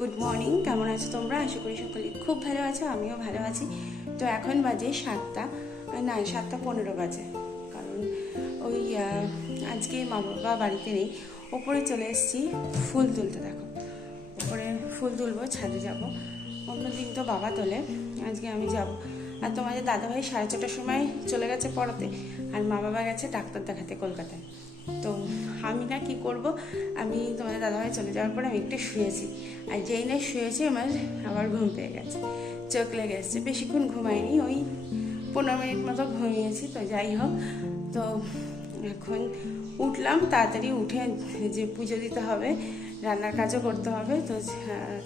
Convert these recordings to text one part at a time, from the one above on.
Good morning. কেমন আছো তোমরা? আশা করি সকলে খুব ভালো আছো, আমিও ভালো আছি। তো এখন বাজে 7:15 বাজে, কারণ ওই আজকে মা বাবা বাড়িতে নেই, ওপরে চলে এসেছি ফুল তুলতে। দেখো ওপরে ফুল তুলবো, ছাদে যাব। অন্যদিন তো বাবা তোলে, আজকে আমি যাব। আর তোমাদের দাদাভাই 6:30টার সময় চলে গেছে পড়াতে, আর মা বাবা গেছে ডাক্তার দেখাতে কলকাতায়। তো আমি না কি করব, আমি তোমাদের দাদাভাই চলে যাওয়ার পরে আমি একটু শুয়েছি, আর যেই না শুয়েছি আমার আবার ঘুম পেয়ে গেছে, চোখ লেগে এসছে। বেশিক্ষণ ঘুমাইনি, ওই 15 মিনিট মতো ঘুমিয়েছি। তো যাই হোক, তো এখন উঠলাম, তাড়াতাড়ি উঠে যে পুজো দিতে হবে, রান্নার কাজও করতে হবে। তো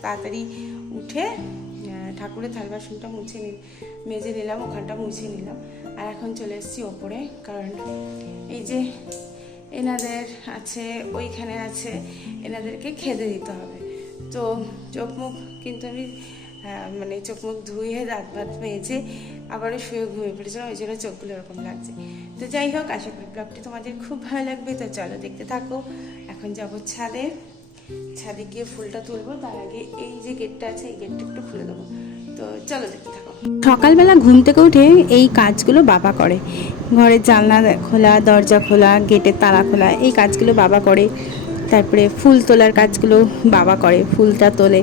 তাড়াতাড়ি উঠে ঠাকুরের থাল বাসনটা মেজে নিলাম, ওখানটা মুছে নিলাম। আর এখন চলে এসেছি ওপরে, কারণ এই যে এনাদের আছে, ওইখানে আছে, এনাদেরকে খেতে দিতে হবে। তো চোখ মুখ কিন্তু আমি চোখ মুখ ধুয়ে দাঁত ভাত মেজে আবারও শুয়ে ঘুমিয়ে পড়েছিলাম, ওই জন্য চোখগুলো এরকম লাগছে। তো যাই হোক, আশা করি ব্লগটি তোমাদের খুব ভালো লাগবে। তো চলো দেখতে থাকো। এখন যাবো ছাদে গিয়ে ফুলটা তুলবো। তার আগে এই যে গেটটা আছে, এই গেটটা একটু খুলে দেবো। তো চলো দেখতে থাকো। সকালবেলা ঘুম থেকে উঠে এই কাজগুলো বাবা করে। ঘরের জানলা খোলা, দরজা খোলা, গেটের তালা খোলা, এই কাজগুলো বাবা করে। তারপরে ফুল তোলার কাজগুলো বাবা করে, ফুলটা তোলে।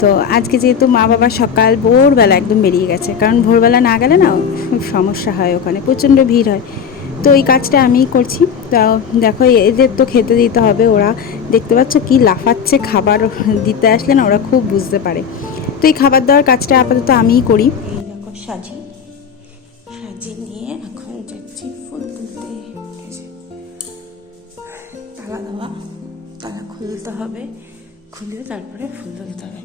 তো আজকে যেহেতু মা বাবা সকাল ভোরবেলা একদম বেরিয়ে গেছে, কারণ ভোরবেলা না গেলে না খুব সমস্যা হয়, ওখানে প্রচণ্ড ভিড় হয়। তো এই কাজটা আমিই করছি। তো দেখো, এদের তো খেতে দিতে হবে। ওরা দেখতে পাচ্ছ কি লাফাচ্ছে, খাবার দিতে আসলে না ওরা খুব বুঝতে পারে। তো এই খাবার দেওয়ার কাজটা আপাতত আমিই করি। এই দেখো সাজিয়ে নিয়ে এখন যাচ্ছি ফুল তুলতে। তালা খুলতে হবে, খুলে তারপরে ফুল তুলতে হবে।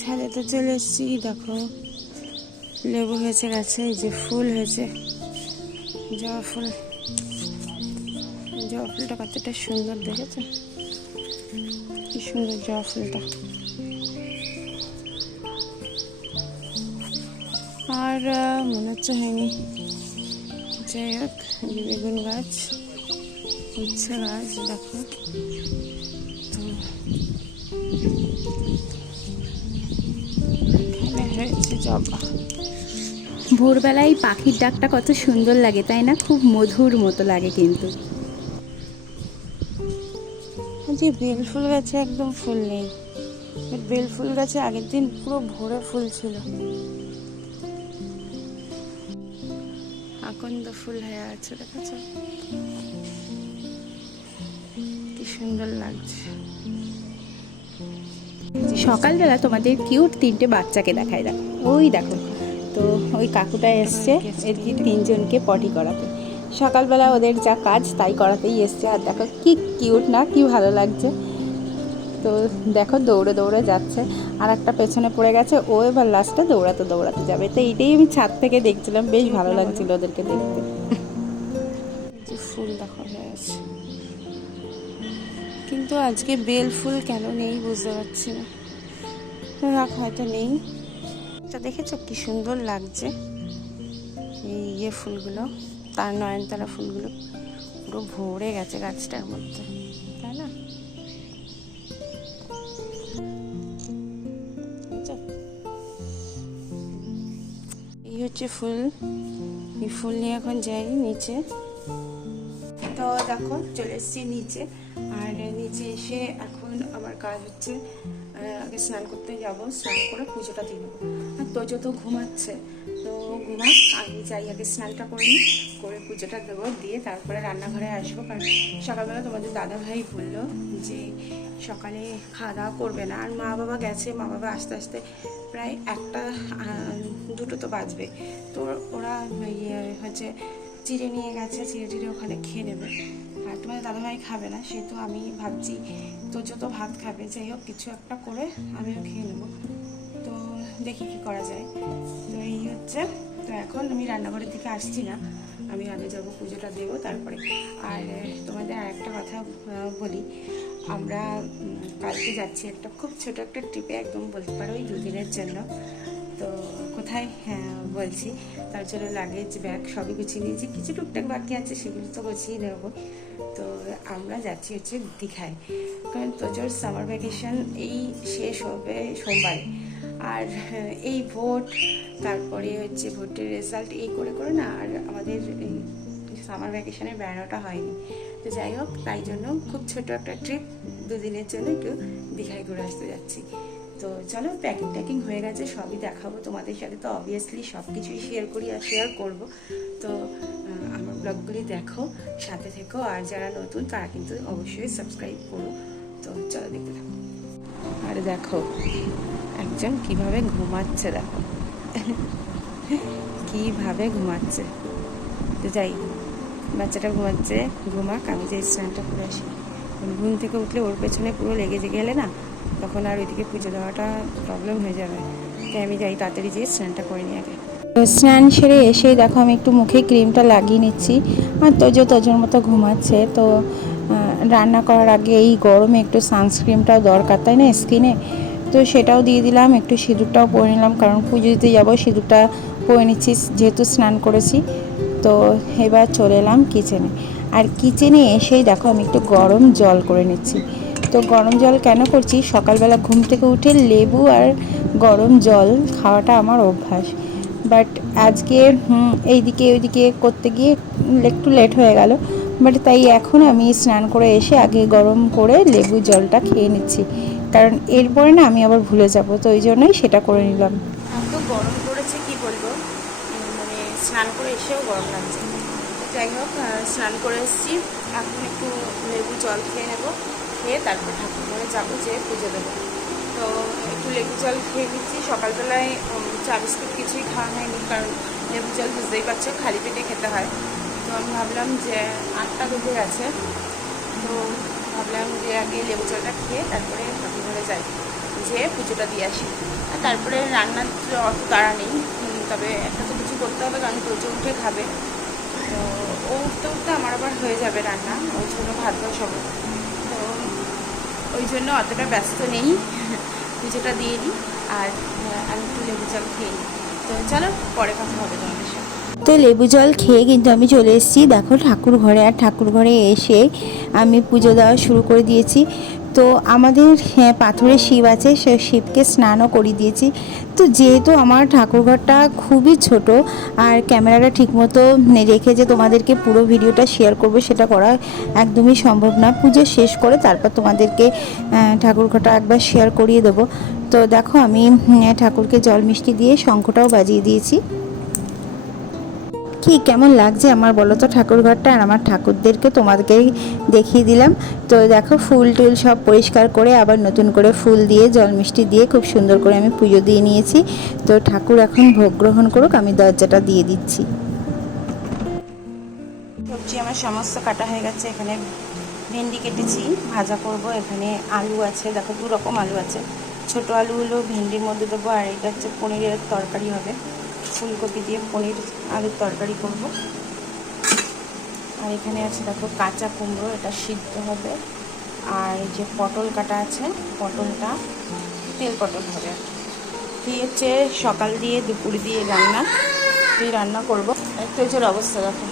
ছাদে তো চলে এসেছি। দেখো লেবু হয়েছে গাছে, এই যে ফুল হয়েছে, জবা ফুলটা কতটা সুন্দর, দেখেছো কি সুন্দর জবা ফুলটা। আর মনে হচ্ছে হয়নি। যাই হোক, বেগুন গাছ, উচ্ছে গাছ, দেখো তো এখানে হয়েছে জবা। ভোরবেলায় পাখির ডাকটা কত সুন্দর লাগে, তাই না? খুব মধুর মতো লাগে। কিন্তু যে বেল ফুল গাছে একদম ফুল নেই। বেল ফুল গাছে আগের দিন পুরো ভরে ফুল ছিল। আকন্দ ফুল হয়ে আছে, দেখেছো কি সুন্দর লাগছে। সকালবেলা তোমাদের কিউট 3টে বাচ্চাকে দেখায়। দেখো ওই দেখো, তো ওই কাকুটা এসছে এদিকে 3জনকে পটি করাতে। সকালবেলা ওদের যা কাজ তাই করাতেই এসছে। আর দেখো কি কিউট না, কি ভালো লাগছে। তো দেখো দৌড়ে দৌড়ে যাচ্ছে, আর একটা পেছনে পড়ে গেছে, ও এবার লাস্টে দৌড়াতে যাবে। তো এইটাই আমি ছাদ থেকে দেখছিলাম, বেশ ভালো লাগছিল ওদেরকে দেখতে। যে ফুল দেখা যাচ্ছে, কিন্তু আজকে বেল ফুল কেন নেই বুঝতে পারছি না। রাখ, হয়তো নেই। এটা দেখেছো কি সুন্দর লাগছে, এই ফুলগুলো, তার নয়নতারা ফুলগুলো পুরো ভরে গেছে গাছটার মধ্যে, তাই না? এই হচ্ছে ফুল। এই ফুল নিয়ে এখন যাই নিচে। তো দেখো চলে এসেছি নিচে, আর নিচে এসে এখন আমার কাজ হচ্ছে আগে স্নান করতে যাব, স্নান করে পুজোটা দিয়ে নেবো। আর তোজো তো ঘুমাচ্ছে, তো ঘুমাক, আমি যাই আগে স্নানটা করে নিই, করে পুজোটা দেবো, দিয়ে তারপরে রান্নাঘরে আসবো। কারণ সকালবেলা তোমাদের দাদাভাই বললো যে সকালে খাওয়া দাওয়া করবে না, আর মা বাবা গেছে, মা বাবা আস্তে আস্তে প্রায় 1-2 তো বাজবে। তো ওরা হচ্ছে চিড়ে নিয়ে গেছে, চিড়ে ওখানে খেয়ে নেবে। আর তোমাদের দাদাভাই খাবে না, সেহেতু আমি ভাবছি তো যত ভাত খাবে, যাই হোক কিছু একটা করে আমিও খেয়ে নেবো। তো দেখি কি করা যায়। তো এই হচ্ছে, তো এখন আমি রান্নাঘরের দিকে আসছি না, আমি আগে যাবো পুজোটা দেবো তারপরে। আর তোমাদের আর একটা কথা বলি, আমরা কালকে যাচ্ছি একটা খুব ছোটো একটা ট্রিপে, একদম বলতে পারো ওই 2 দিনের জন্য। তো কোথায়, হ্যাঁ বলছি, তার জন্য লাগেজ ব্যাগ সবই গুছিয়ে নিয়েছি, কিছু টুকটাক বাকি আছে সেগুলো তো গুছিয়ে নেবো। তো আমরা যাচ্ছি হচ্ছে দীঘায়, কারণ তোজোর সামার ভ্যাকেশন এই শেষ হবে সোমবারে। আর এই ভোট, তারপরে হচ্ছে ভোটের রেজাল্ট এই করে করে না আর আমাদের এই সামার ভ্যাকেশনের বেড়ানোটা হয়নি। তো যাই হোক, তাই জন্য খুব ছোট একটা ট্রিপ, 2 দিনের জন্য একটু দীঘায় ঘুরে আসতে যাচ্ছি। তো চলো, প্যাকিং ট্যাকিং হয়ে গেছে, সবই দেখাবো তোমাদের সাথে। তো অবভিয়াসলি সব কিছুই শেয়ার করি আর শেয়ার করবো। তো আমার ব্লগগুলি দেখো, সাথে থেকো, আর যারা নতুন তারা কিন্তু অবশ্যই সাবস্ক্রাইব করো। তো চলো দেখতে থাকো। আর দেখো একজন কিভাবে ঘুমাচ্ছে, দেখো কিভাবে ঘুমাচ্ছে। তো যাই, বাচ্চাটা ঘুমাচ্ছে, ঘুমাক, আমি যে স্নানটা করে আসি। ঘুম থেকে উঠলে ওর পেছনে পুরো লেগে গেলে না, তখন আর ওইদিকে পুজো দেওয়াটা প্রবলেম হয়ে যাবে। তাই আমি যাই, তাড়াতাড়ি যেয়ে স্নানটা করে নিই আগে। তো স্নান সেরে এসেই দেখো আমি একটু মুখে ক্রিমটা লাগিয়ে নিচ্ছি, আর তোজোর মতো ঘুমাচ্ছে। তো রান্না করার আগে এই গরমে একটু সানস্ক্রিনটাও দরকার, তাই না, স্কিনে। তো সেটাও দিয়ে দিলাম, একটু সিঁদুরটাও পরে নিলাম, কারণ পুজো দিতে যাবো, সিঁদুরটা পরে নিচ্ছি যেহেতু স্নান করেছি। তো এবার চলে এলাম কিচেনে, আর কিচেনে এসেই দেখো আমি একটু গরম জল করে নিচ্ছি। তো গরম জল কেন করছি, সকালবেলা ঘুম থেকে উঠে লেবু আর গরম জল খাওয়াটা আমার অভ্যাস। বাট আজকে এইদিকে ওইদিকে করতে গিয়ে একটু লেট হয়ে গেল। বাট তাই এখন আমি স্নান করে এসে আগে গরম করে লেবু জলটা খেয়ে নিচ্ছি, কারণ এরপরে না আমি আবার ভুলে যাব। তো ওই জন্যই সেটা করে নিলাম। এত গরম পড়েছে কি বলবো, মানে স্নান করে এসেও গরম লাগছে। যাই হোক, স্নান করে এসেছি, এখন একটু লেবু জল খেয়ে নেবো, খেয়ে তারপর ঠাকুর ঘরে যাবো, যে পুজো দেবো। তো একটু লেবু জল খেয়ে নিচ্ছি। সকালবেলায় চা বিস্কুট কিছুই খাওয়া হয়নি, কারণ লেবু জল বুঝতেই পারছো খালি পেটে খেতে হয়। তো আমি ভাবলাম যে 8টা বেজে গেছে, তো ভাবলাম যে আগে লেবু জলটা খেয়ে তারপরে ঠাকুর ঘরে যাই, যেয়ে পুজোটা দিয়ে আসি। আর তারপরে রান্নার অত তাড়া নেই, তবে একটা তো কিছু করতে হবে, কারণ তোজো উঠে খাবে। তো ও উঠতে উঠতে আমার আবার হয়ে যাবে রান্না, ওই জন্য ভাত বসাবো। তো ওই জন্য অতটা ব্যস্ত নেই, পুজোটা দিয়ে নিই আর আমি একটু লেবু জল খেয়ে নিই। তো চলো, পরে কথা হবে তোমাদের সাথে। তো লেবু জল খেয়ে কিন্তু আমি চলে এসেছি দেখো ঠাকুর ঘরে, আর ঠাকুর ঘরে এসে আমি পুজো দেওয়া শুরু করে দিয়েছি। তো আমাদের পাথরের শিব আছে, সে শিবকে স্নানও করিয়ে দিয়েছি। তো যেহেতু আমার ঠাকুরঘরটা খুবই ছোট, আর ক্যামেরাটা ঠিকমতো রেখে যে তোমাদেরকে পুরো ভিডিওটা শেয়ার করব সেটা করা একদমই সম্ভব না। পুজো শেষ করে তারপর তোমাদেরকে ঠাকুরঘরটা একবার শেয়ার করিয়ে দেবো। তো দেখো আমি ঠাকুরকে জল মিষ্টি দিয়ে শঙ্খটাও বাজিয়ে দিয়েছি। কি কেমন লাগছে আমার বলো তো ঠাকুরঘরটা, আর আমার ঠাকুরদেরকে তোমাদেরকে দেখিয়ে দিলাম। তো দেখো ফুল টুল সব পরিষ্কার করে আবার নতুন করে ফুল দিয়ে জল মিষ্টি দিয়ে খুব সুন্দর করে আমি পুজো দিয়ে নিয়েছি। তো ঠাকুর এখন ভোগ গ্রহণ করুক, আমি দরজাটা দিয়ে দিচ্ছি। সবজি আমার সমস্ত কাটা হয়ে গেছে। এখানে ভেন্ডি কেটেছি, ভাজা করব। এখানে আলু আছে, দেখো 2 রকম আলু আছে। ছোট আলু হলো ভেন্ডির মধ্যে দেবো, আর এটা হচ্ছে পনিরের তরকারি হবে, ফুলকপি দিয়ে পনির আলুর তরকারি করব। আর এখানে আছে দেখো কাঁচা কুমড়ো, এটা সিদ্ধ হবে। আর এই যে পটল কাটা আছে, পটলটা তেল পটল হবে। এই হচ্ছে সকাল দিয়ে দুপুর দিয়ে রান্না, এই রান্না করবো। একটু হচ্ছে অবস্থা দেখো,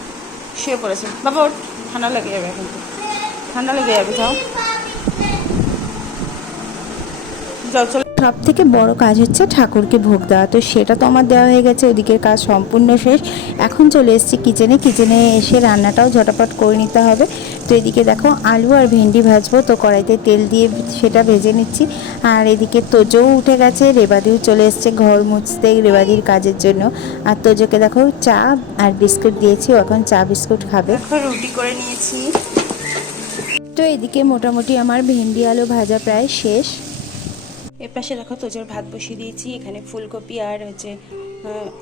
শুয়ে পড়েছে। বাবা ওর ঠান্ডা লেগে যাবে, কিন্তু ঠান্ডা লেগে যাবে, যাও যাও চলো। সব থেকে বড় কাজ হচ্ছে ঠাকুরকে ভোগ দেওয়া। তো সেটা তো আমার দেওয়া হয়ে গেছে, ওদিকের কাজ সম্পূর্ণ শেষ। এখন চলে এসেছি কিচেনে এসে রান্নাটাও ঝটাপট করে নিতে হবে। তো এদিকে দেখো আলু আর ভেন্ডি ভাজবো, তো কড়াইতে তেল দিয়ে সেটা ভেজে নিচ্ছি। আর এদিকে তোজোও উঠে গেছে, রেবাদিও চলে এসছে ঘর মুছতে রেবাদির কাজের জন্য। আর তোজোকে দেখো চা আর বিস্কুট দিয়েছি, ও এখন চা বিস্কুট খাবে। এখন রুটি করে নিয়েছি। তো এদিকে মোটামুটি আমার ভেন্ডি আলু ভাজা প্রায় শেষ। এর পাশে দেখো তোজোর ভাত বসিয়ে দিয়েছি। এখানে ফুলকপি আর হচ্ছে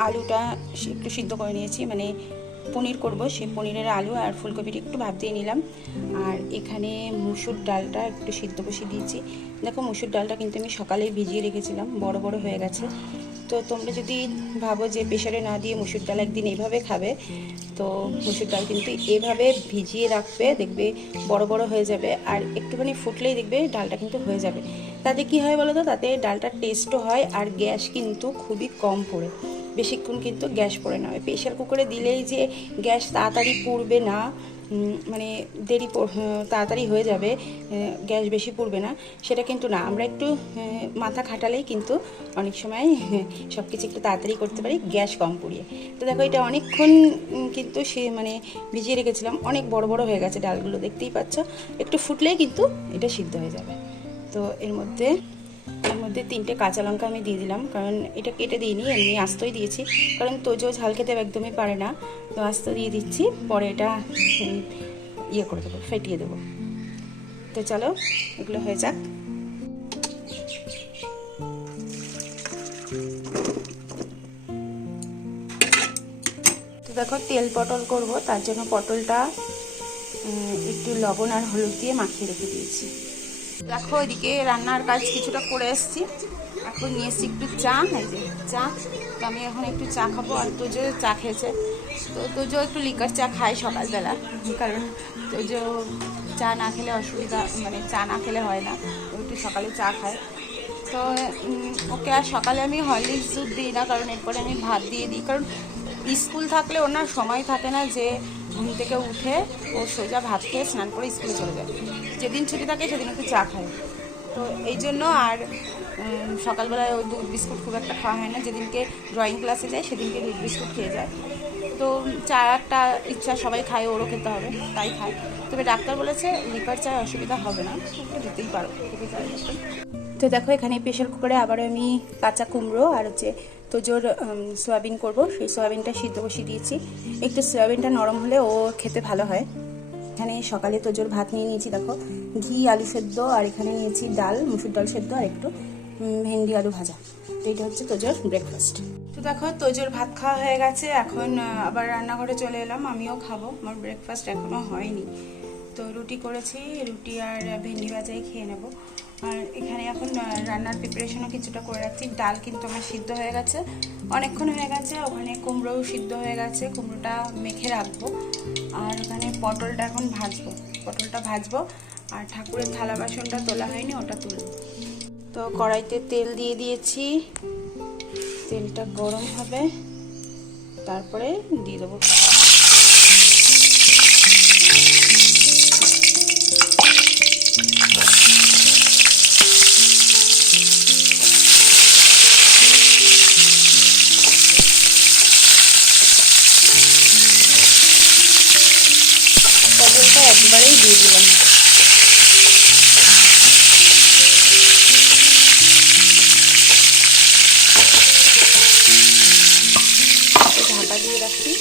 আলুটা একটু সিদ্ধ করে নিয়েছি, মানে পনির করব, সেই পনিরের আলু আর ফুলকপিটা একটু ভাপ দিয়ে নিলাম। আর এখানে মুসুর ডালটা একটু সিদ্ধ বসিয়ে দিয়েছি। দেখো মুসুর ডালটা কিন্তু আমি সকালেই ভিজিয়ে রেখেছিলাম, বড় বড় হয়ে গেছে। তো তোমরা যদি ভাবো যে প্রেশারে না দিয়ে মুসুর ডাল একদিন এইভাবে খাবে, তো মুসুর ডাল কিন্তু এভাবে ভিজিয়ে রাখবে, দেখবে বড় বড় হয়ে যাবে। আর একটুখানি ফুটলেই দেখবে ডালটা কিন্তু হয়ে যাবে। তাতে কি হয় বলো তো, তাতে ডালটার টেস্টও হয়, আর গ্যাস কিন্তু খুবই কম পড়ে। বেশিক্ষণ কিন্তু গ্যাস পড়ে না। প্রেশার কুকারে দিলেই যে গ্যাস তাড়াতাড়ি পুড়বে না, মানে তাড়াতাড়ি হয়ে যাবে, গ্যাস বেশি পুড়বে না, সেটা কিন্তু না। আমরা একটু মাথা খাটালেই কিন্তু অনেক সময় সব কিছু একটু তাড়াতাড়ি করতে পারি গ্যাস কম পুড়িয়ে। তো দেখো এটা অনেকক্ষণ কিন্তু সে মানে ভিজিয়ে রেখেছিলাম, অনেক বড় বড় হয়ে গেছে ডালগুলো, দেখতেই পাচ্ছ। একটু ফুটলেই কিন্তু এটা সিদ্ধ হয়ে যাবে। তো এর মধ্যে 3টে কাঁচা লঙ্কা আমি দিয়ে দিলাম, কারণ এটা কেটে দিইনি, এমনি আস্তই দিয়েছি, কারণ তোজো ঝাল খেতে একদমই পারে না, তো আস্ত দিয়ে দিচ্ছি। পরে এটা ইয়ে করে দেবো, ফেটিয়ে দেবো। তো চলো এগুলো হয়ে যাক। তো দেখো তেল পটল করব, তার জন্য পটলটা একটু লবণ আর হলুদ দিয়ে মাখিয়ে রেখে দিয়েছি। দেখো এদিকে রান্নার কাজ কিছুটা করে এসেছি, এখন নিয়ে এসেছি একটু চা। এই যে চা, তো আমি এখন একটু চা খাবো। আর তোজো চা খেয়েছে, তো তোজো একটু লিকার চা খায় সকালবেলা, কারণ তোজো চা না খেলে অসুবিধা, মানে চা না খেলে হয় না, ও একটু সকালে চা খায়। তো ওকে আর সকালে আমি হরলিক্স দুধ দিই না, কারণ এরপরে আমি ভাত দিয়ে দিই, কারণ স্কুল থাকলে ওনার সময় থাকে না যে ঘুম থেকে উঠে ও সোজা ভাত খেয়ে স্নান করে স্কুলে চলে যায়। যেদিন ছুটি থাকে সেদিন একটু চা খায়, তো এই জন্য। আর সকালবেলায় ওই দুধ বিস্কুট খুব একটা খাওয়া হয় না, যেদিনকে ড্রয়িং ক্লাসে যায় সেদিনকে দুধ বিস্কুট খেয়ে যায়। তো চা একটা ইচ্ছা, সবাই খায়, ওরও খেতে হবে, তাই খায়। তবে ডাক্তার বলেছে লিকার চায় অসুবিধা হবে না, ওকে দিতেই পারো, খেতে চাই যখন। তো দেখো এখানে প্রেশার কুকারে আবারও আমি কাঁচা কুমড়ো আর হচ্ছে তোজোর সয়াবিন করব, সেই সয়াবিনটা সিদ্ধ বসিয়ে দিয়েছি। একটু সয়াবিনটা নরম হলে ও খেতে ভালো হয়। এখানে সকালে তোজোর ভাত নিয়ে নিয়েছি, দেখো ঘি আলু সেদ্ধ, আর এখানে নিয়েছি ডাল, মুসুর ডাল সেদ্ধ, আর একটু ভেন্ডি আলু ভাজা। তো এইটা হচ্ছে তোজোর ব্রেকফাস্ট। তো দেখো তোজোর ভাত খাওয়া হয়ে গেছে, এখন আবার রান্নাঘরে চলে এলাম, আমিও খাবো। আমার ব্রেকফাস্ট এখনও হয়নি, তো রুটি করেছি, রুটি আর ভেন্ডি ভাজাই খেয়ে নেব। আর এখানে এখন রান্নার প্রিপারেশনও কিছুটা করে রাখছি। ডাল কিন্তু আমার সিদ্ধ হয়ে গেছে, অনেকক্ষণ হয়ে গেছে। ওখানে কুমড়োও সিদ্ধ হয়ে গেছে, কুমড়োটা মেখে রাখবো। আর ওখানে পটলটা এখন পটলটা ভাজবো। আর ঠাকুরের থালা বাসনটা তোলা হয়নি, ওটা তুলবো। তো কড়াইতে তেল দিয়ে দিয়েছি, তেলটা গরম হবে, তারপরে দিয়ে দেবো। পটলটা একবারেই দিয়ে দিলাম। ঢাকা দিয়ে রাখি।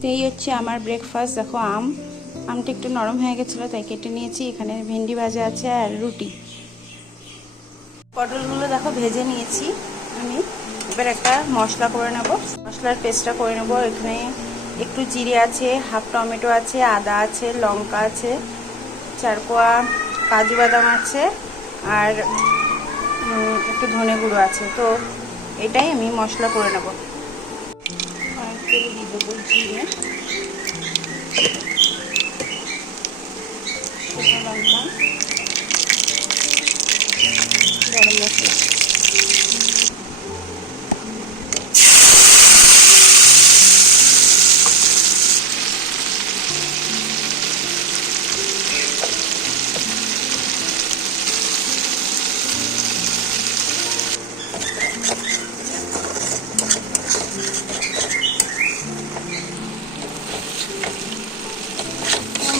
তো এই হচ্ছে আমার ব্রেকফাস্ট। দেখো আমটা একটু নরম হয়ে গেছিলো, তাই কেটে নিয়েছি। এখানে ভেন্ডি ভাজা আছে আর রুটি। পটলগুলো দেখো ভেজে নিয়েছি আমি। এবার একটা মশলা করে নেব, মশলার পেস্টটা করে নেব। এখানে একটু জিরে আছে, হাফ টমেটো আছে, আদা আছে, লঙ্কা আছে, 4 কোয়া কাজু বাদাম আছে, আর একটু ধনে গুঁড়ো আছে। তো এটাই আমি মশলা করে নেব। আর তেল দিয়ে দেবো জিরে, শুকনো লঙ্কা, গরম মশলা।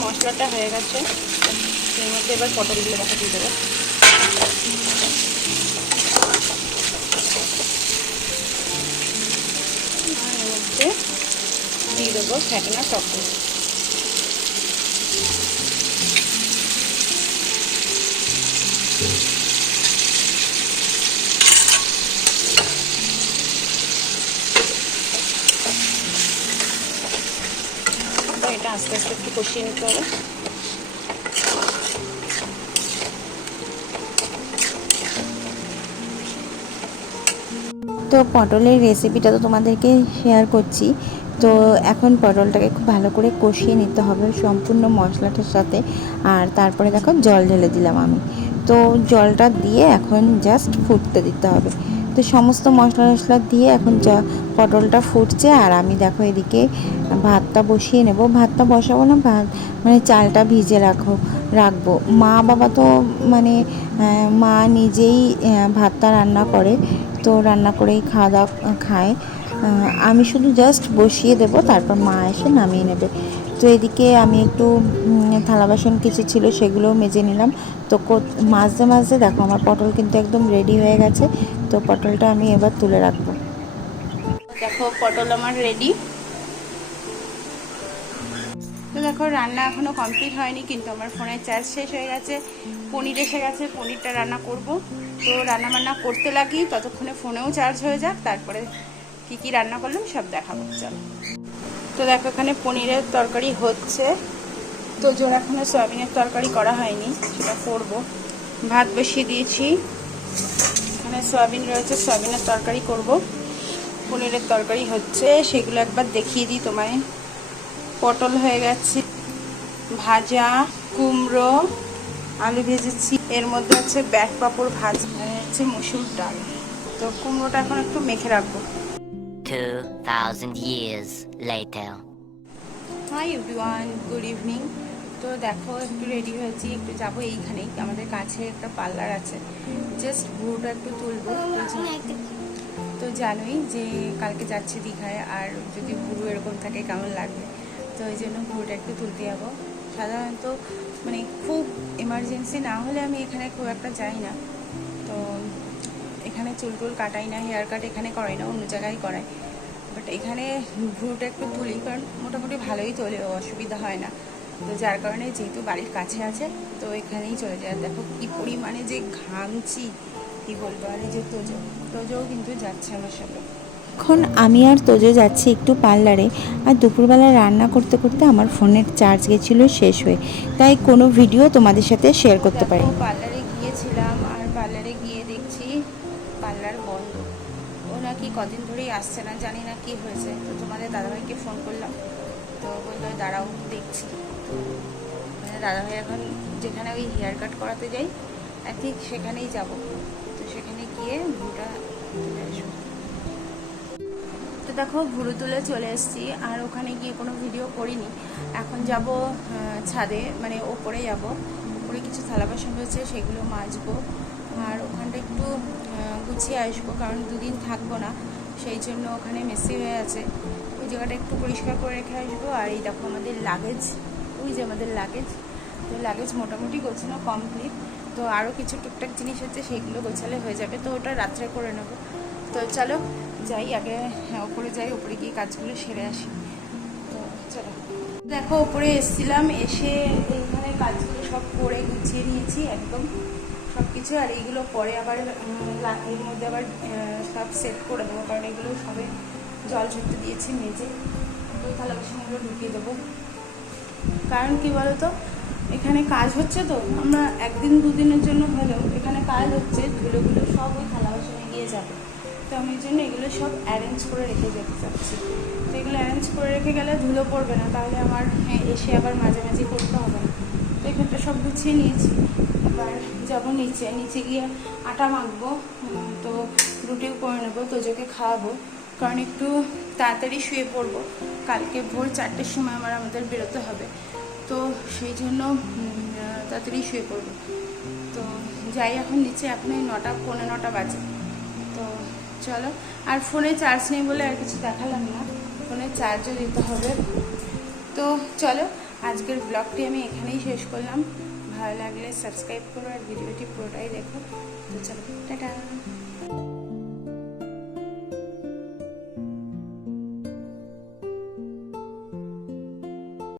মশলাটা হয়ে গেছে, এর মধ্যে এবার পটলগুলো দেখা দিয়ে দেবো। আর এর মধ্যে দিয়ে দেবো ফ্যাটানো টক দই। এটা আস্তে আস্তে একটু কষিয়ে নিতে হবে। তো পটলের রেসিপিটা তো তোমাদেরকে শেয়ার করছি। তো এখন পটলটাকে খুব ভালো করে কষিয়ে নিতে হবে সম্পূর্ণ মশলাটার সাথে। আর তারপরে দেখো জল ঢেলে দিলাম আমি। তো জলটা দিয়ে এখন জাস্ট ফুটতে দিতে হবে। তো তো সমস্ত মশলা টশলা দিয়ে এখন যা পটলটা ফুটছে, আর আমি দেখো এদিকে ভাতটা বসিয়ে নেব। ভাতটা বসাবো না, ভাত মানে চালটা ভিজে রাখবো। মা বাবা তো মানে মা নিজেই ভাতটা রান্না করে, তো রান্না করেই খাওয়া দাওয়া খায়। আমি শুধু জাস্ট বসিয়ে দেব, তারপর মা এসে নামিয়ে নেবে। তো এদিকে আমি একটু থালা বাসন কিছু ছিল সেগুলোও মেজে নিলাম। তো মাঝে মাঝে দেখো আমার পটল কিন্তু একদম রেডি হয়ে গেছে। তো পটলটা আমি এবার তুলে রাখবো। দেখো পটল আমার রেডি। তো দেখো রান্না এখনও কমপ্লিট হয়নি, কিন্তু আমার ফোনের চার্জ শেষ হয়ে গেছে। পনির এসে গেছে, পনিরটা রান্না করব। তো রান্না বান্না করতে লাগি, ততক্ষণে ফোনেও চার্জ হয়ে যাক, তারপরে কি কি রান্না করলাম সব দেখাবো। চলো। তো দেখো এখানে পনিরের তরকারি হচ্ছে। তো জোর এখনও সয়াবিনের তরকারি করা হয়নি, সেটা করব। ভাত বসিয়ে দিয়েছি, এখানে সয়াবিন রয়েছে, সয়াবিনের তরকারি করব। পনিরের তরকারি হচ্ছে, সেগুলো একবার দেখিয়ে দিই তোমায়। পটল হয়ে গেছে ভাজা, কুমড়ো আলু ভেজেছি, এর মধ্যে আছে ব্যাট পাঁপড় ভাজা, হচ্ছে মসুর ডাল। তো কুমড়োটা এখন একটু মেখে রাখবো। 2000 years later. Hi everyone, good evening. তো দেখো একটু রেডি হয়েছি, একটু যাবো এইখানেই, আমাদের কাছে একটা পার্লার আছে, জাস্ট ভুরুটা একটু তুলবো। তো জানোই যে কালকে যাচ্ছি দীঘায়, আর যদি ভুরু এরকম থাকে কেমন লাগবে, তো ওই জন্য ভুরুটা একটু তুলতে যাবো। সাধারণত মানে খুব এমার্জেন্সি না হলে আমি এখানে খুব একটা যাই না। তো এখানে চুল টুল কাটাই না, হেয়ার কাট এখানে করাই না, অন্য জায়গায় করাই। বাট এখানে ভুরুটা একটু তুলি, কারণ মোটামুটি ভালোই তোলে, অসুবিধা হয় না। তো যার কারণে যেহেতু বাড়ির কাছে আছে, তো এখানেই চলে যায়। দেখো কি পরিমাণে যে ঘামছি, কি বলবো। আর এই যে তোজোও কিন্তু যাচ্ছে আমার সাথে। এখন আমি আর তোজো যাচ্ছি একটু পার্লারে। আর দুপুরবেলা রান্না করতে করতে আমার ফোনের চার্জ গেছিলো শেষ হয়ে, তাই কোনো ভিডিও তোমাদের সাথে শেয়ার করতে পারি। পার্লারে গিয়েছিলাম, আর পার্লারে গিয়ে দেখছি পার্লার বন্ধ। ও নাকি কদিন ধরেই আসছে না, জানি না কি হয়েছে। তো তোমাদের দাদাভাইকে ফোন করলাম, তো বললো দাঁড়াও দেখছি। তো মানে দাদাভাই এখন যেখানে ওই হেয়ার কাট করাতে যাই, ঠিক সেখানেই যাব। তো সেখানে গিয়ে ভুরুটা তুলে আসবো। তো দেখো ভুরু তুলে চলে এসেছি, আর ওখানে গিয়ে কোনো ভিডিও করিনি। এখন যাব ছাদে, মানে ওপরে যাব। ওপরে কিছু থালা বাসন রয়েছে, সেগুলো মাজবো। আর ওখানটা একটু গুছিয়ে আসবো, কারণ দুদিন থাকবো না, সেই জন্য ওখানে মেসি হয়ে আছে। ওই জায়গাটা একটু পরিষ্কার করে রেখে আসবো। আর এই দেখো আমাদের লাগেজ, ওই যে আমাদের লাগেজ। তো লাগেজ মোটামুটি গোছানো কমপ্লিট। তো আরও কিছু টুকটাক জিনিস আছে, সেইগুলো গোছালে হয়ে যাবে। তো ওটা রাত্রে করে নেবো। তো চলো যাই আগে, ওপরে যাই, ওপরে গিয়ে কাজগুলো সেরে আসি। তো চলো। দেখো ওপরে এসেছিলাম, এসে এইখানে কাজগুলো সব করে গুছিয়ে নিয়েছি একদম সব কিছু। আর এইগুলো পরে আবার এর মধ্যে আবার সব সেট করে দেবো, কারণ এগুলো সবে জল ঝরতে দিয়েছি মেজে। তো থালা বাসনগুলো ঢুকিয়ে দেবো। কারণ কি বলতো, এখানে কাজ হচ্ছে, তো আমরা একদিন দুদিনের জন্য হলেও এখানে কাজ হচ্ছে, ধুলোগুলো সব ওই থালা বাসনে গিয়ে যাবে। তো আমি এই জন্য এগুলো সব অ্যারেঞ্জ করে রেখে যেতে চাচ্ছি। তো এগুলো অ্যারেঞ্জ করে রেখে গেলে ধুলো পড়বে না, তাহলে আমার এসে আবার মাঝে মাঝে করতে হবে না। তো এখানটা সব গুছিয়ে নিয়েছি। এবার যাবো নিচে গিয়ে আটা মাখবো। তো রুটিও করে নেবো, তোজোকে খাওয়াবো, কারণ একটু তাড়াতাড়ি শুয়ে পড়বো। কালকে ভোর 4টের সময় আমাদের বেরোতে হবে। তো সেই জন্য তাড়াতাড়ি শুয়ে পড়বো। তো যাই এখন নিচে, এখন এই 9টা পৌনে 9টা বাজে। তো চলো। আর ফোনে চার্জ নেই বলে আর কিছু দেখালাম না, ফোনে চার্জও দিতে হবে। তো চলো, আজকের ব্লগটি আমি এখানেই শেষ করলাম। ভালো লাগলে সাবস্ক্রাইব করো, আর ভিডিওটি পুরোটাই দেখো। তো চলো, টাটা।